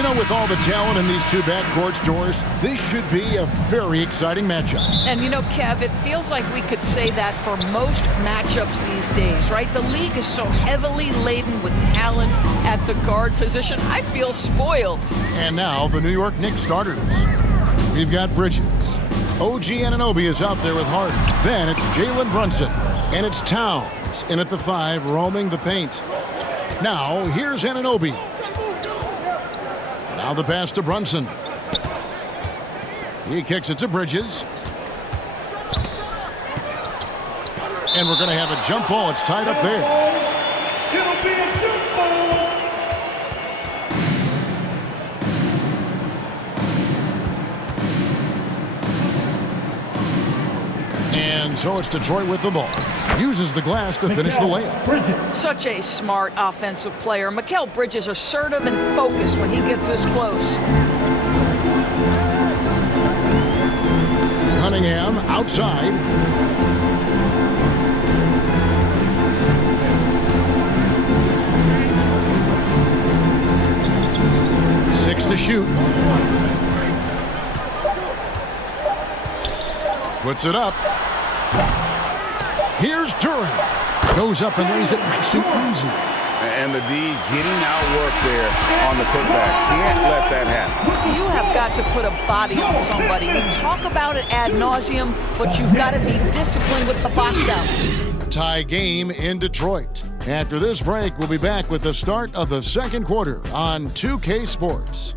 You know, with all the talent in these two backcourts, Doris, this should be a very exciting matchup. And you know, Kev, it feels like we could say that for most matchups these days, right? The league is so heavily laden with talent at the guard position. I feel spoiled. And now the New York Knicks starters. We've got Bridges. OG Anunoby is out there with Harden. Then it's Jalen Brunson. And it's Towns in at the 5, roaming the paint. Now, here's Anunoby. Now the pass to Brunson. He kicks it to Bridges. And we're going to have a jump ball. It's tied up there. It'll be a jump ball. And so it's Detroit with the ball. Uses the glass to finish the layup. Such a smart offensive player. Mikal Bridges assertive and focused when he gets this close. Cunningham outside. Six to shoot. Puts it up. Here's Duran. Goes up and lays it nice and easy. And the D getting outworked there on the putback. Can't let that happen. You have got to put a body on somebody. We talk about it ad nauseum, but you've got to be disciplined with the box out. Tie game in Detroit. After this break, we'll be back with the start of the second quarter on 2K Sports.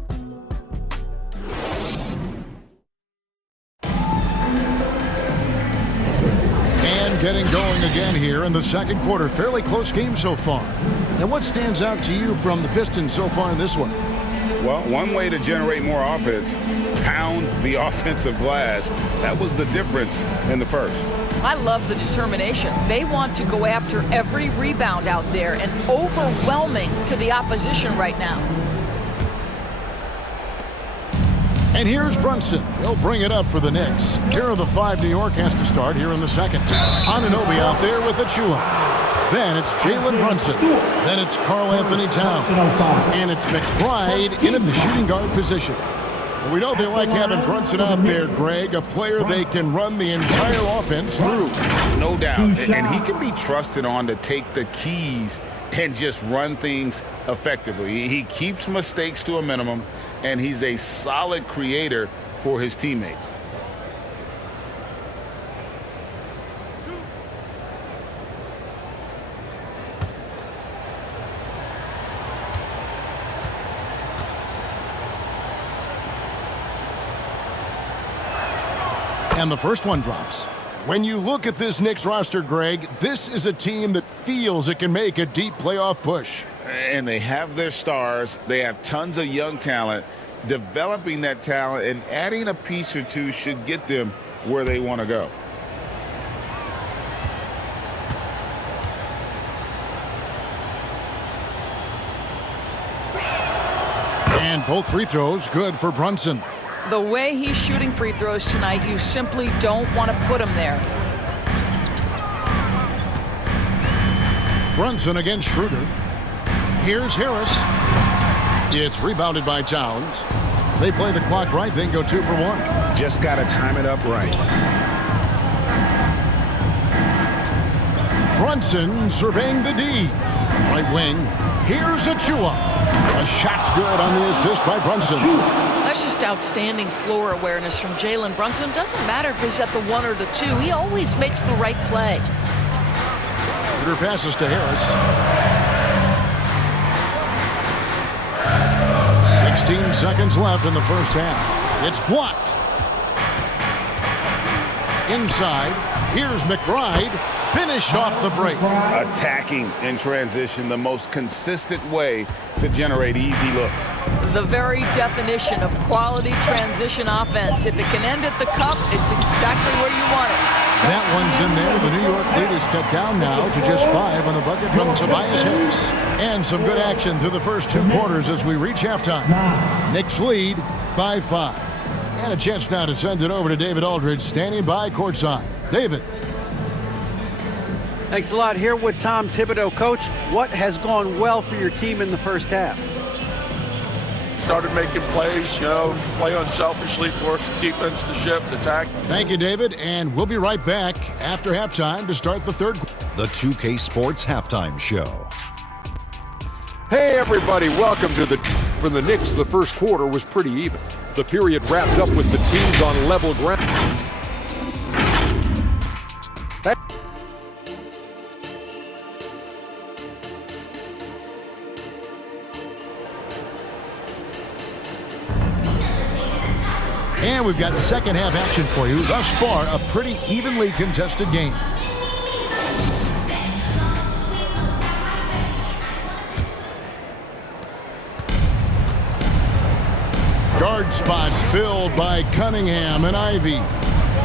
Getting going again here in the second quarter. Fairly close game so far. And what stands out to you from the Pistons so far in this one? Well, one way to generate more offense, pound the offensive glass. That was the difference in the first. I love the determination. They want to go after every rebound out there and overwhelming to the opposition right now. And here's Brunson. He'll bring it up for the Knicks. Here are the 5 New York has to start here in the second. Anunoby out there with Achua. Then it's Jalen Brunson. Then it's Karl Anthony Towns. And it's McBride in at the shooting guard position. We know they like having Brunson out there, Greg, a player they can run the entire offense through. No doubt. And he can be trusted on to take the keys and just run things effectively. He keeps mistakes to a minimum, and he's a solid creator for his teammates. And the first one drops. When you look at this Knicks roster, Greg, this is a team that feels it can make a deep playoff push. And they have their stars. They have tons of young talent. Developing that talent and adding a piece or two should get them where they want to go. And both free throws good for Brunson. The way he's shooting free throws tonight, you simply don't want to put him there. Brunson against Schroeder. Here's Harris. It's rebounded by Towns. They play the clock right, then go 2 for 1. Just got to time it up right. Brunson surveying the D. Right wing. Here's Achua. A shot's good on the assist by Brunson. That's just outstanding floor awareness from Jalen Brunson. Doesn't matter if he's at the 1 or the 2. He always makes the right play. Schroeder passes to Harris. 16 seconds left in the first half. It's blocked. Inside. Here's McBride. Finished off the break. Attacking in transition, the most consistent way to generate easy looks. The very definition of quality transition offense. If it can end at the cup, it's exactly where you want it. That one's in there. The New York leaders cut down now to just 5 on the bucket from Tobias Harris. And some good action through the first 2 quarters as we reach halftime. Knicks lead by 5. And a chance now to send it over to David Aldridge, standing by courtside. David. Thanks a lot. Here with Tom Thibodeau. Coach, what has gone well for your team in the first half? started making plays, play unselfishly, force the defense to shift, attack. Thank you, David, and we'll be right back after halftime to start the third. The 2K Sports Halftime Show. Hey everybody, welcome to For the Knicks, the first quarter was pretty even. The period wrapped up with the teams on level ground. And we've got second half action for you. Thus far, a pretty evenly contested game. Guard spots filled by Cunningham and Ivy.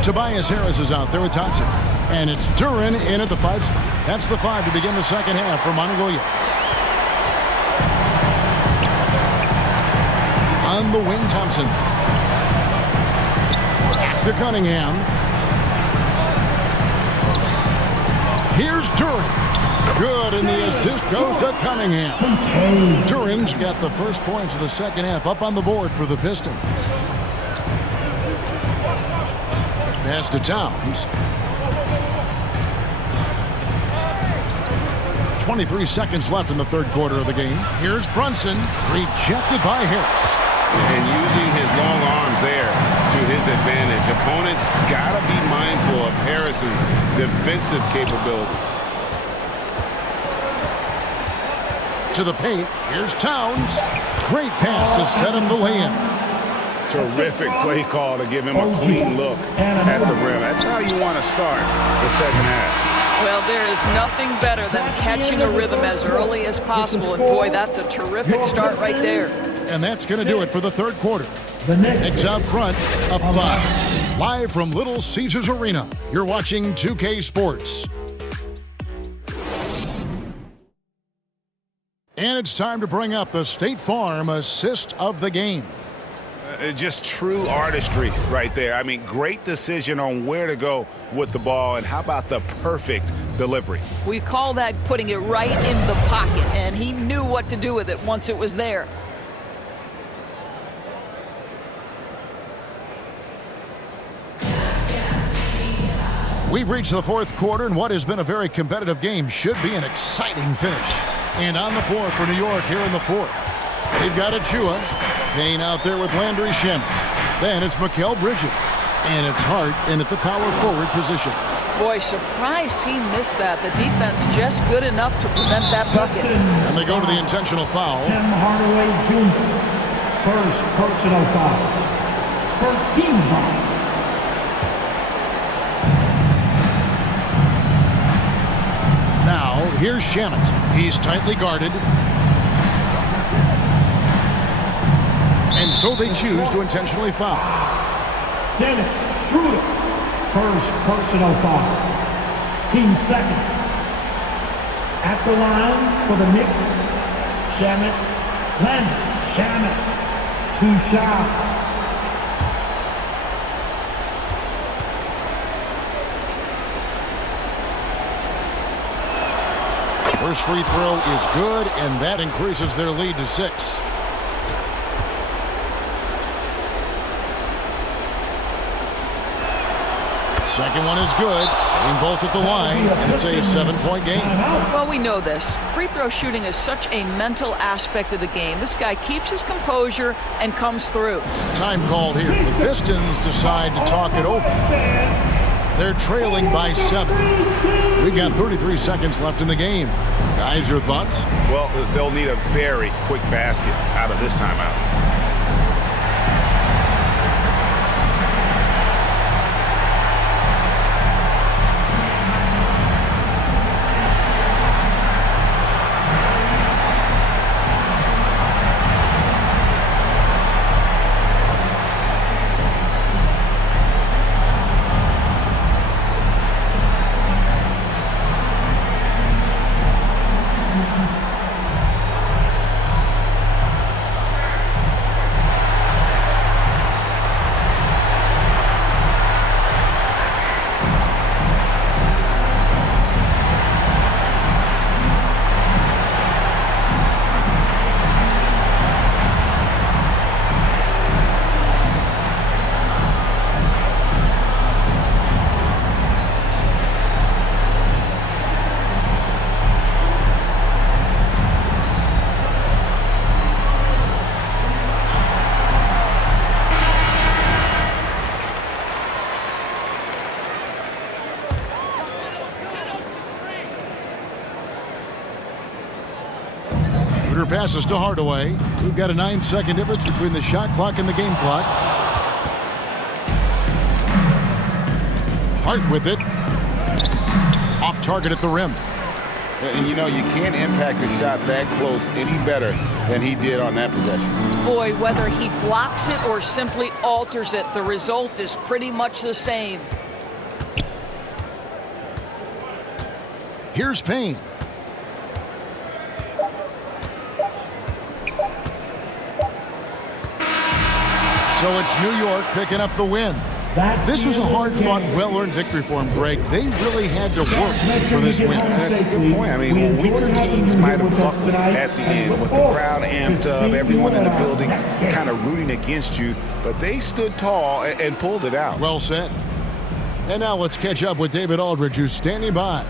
Tobias Harris is out there with Thompson. And it's Duran in at the 5 spot. That's the 5 to begin the second half for Monty Williams. On the wing, Thompson. To Cunningham. Here's Duran. Good, and the assist goes to Cunningham. Duran's got the first points of the second half up on the board for the Pistons. Pass to Towns. 23 seconds left in the third quarter of the game. Here's Brunson, rejected by Harris. And using his long arms there to his advantage. Opponents got to be mindful of Harris's defensive capabilities. To the paint, here's Towns. Great pass to set up the lay-in. Terrific play call to give him a clean look at the rim. That's how you want to start the second half. Well, there is nothing better than catching a rhythm as early as possible. And boy, that's a terrific start right there. And that's going to do it for the third quarter. Knicks out front, up 5. Live from Little Caesars Arena, you're watching 2K Sports. And it's time to bring up the State Farm assist of the game. Just true artistry right there. I mean, great decision on where to go with the ball, and how about the perfect delivery? We call that putting it right in the pocket, and he knew what to do with it once it was there. We've reached the fourth quarter, and what has been a very competitive game should be an exciting finish. And on the floor for New York here in the fourth. They've got Achua. Payne out there with Landry Shamet. Then it's Mikal Bridges. And it's Hart in at the power forward position. Boy, surprised he missed that. The defense just good enough to prevent that bucket. And they go to the intentional foul. Tim Hardaway Jr. First personal foul. First team foul. Now, here's Shamet. He's tightly guarded. And so they choose to intentionally foul. Dennis Schroeder. First personal foul. Team second. At the line for the Knicks, Shamet. Landry Shamet. 2 shots. First free throw is good, and that increases their lead to 6. Second one is good. Aim both at the line, and it's a 7-point game. Well, we know this. Free throw shooting is such a mental aspect of the game. This guy keeps his composure and comes through. Time called here. The Pistons decide to talk it over. They're trailing by 7. We've got 33 seconds left in the game. Guys, your thoughts? Well, they'll need a very quick basket out of this timeout. passes to Hardaway. We've got a 9-second difference between the shot clock and the game clock. Hart with it. Off target at the rim. And you know, you can't impact a shot that close any better than he did on that possession. Boy, whether he blocks it or simply alters it, the result is pretty much the same. Here's Payne. So it's New York picking up the win. This was a hard-fought, well-earned victory for him, Greg. They really had to work for this win. That's a good point. I mean, weaker teams might have buckled at the end with the crowd amped up, everyone in the building kind of rooting against you, but they stood tall and pulled it out. Well said. And now let's catch up with David Aldridge, who's standing by.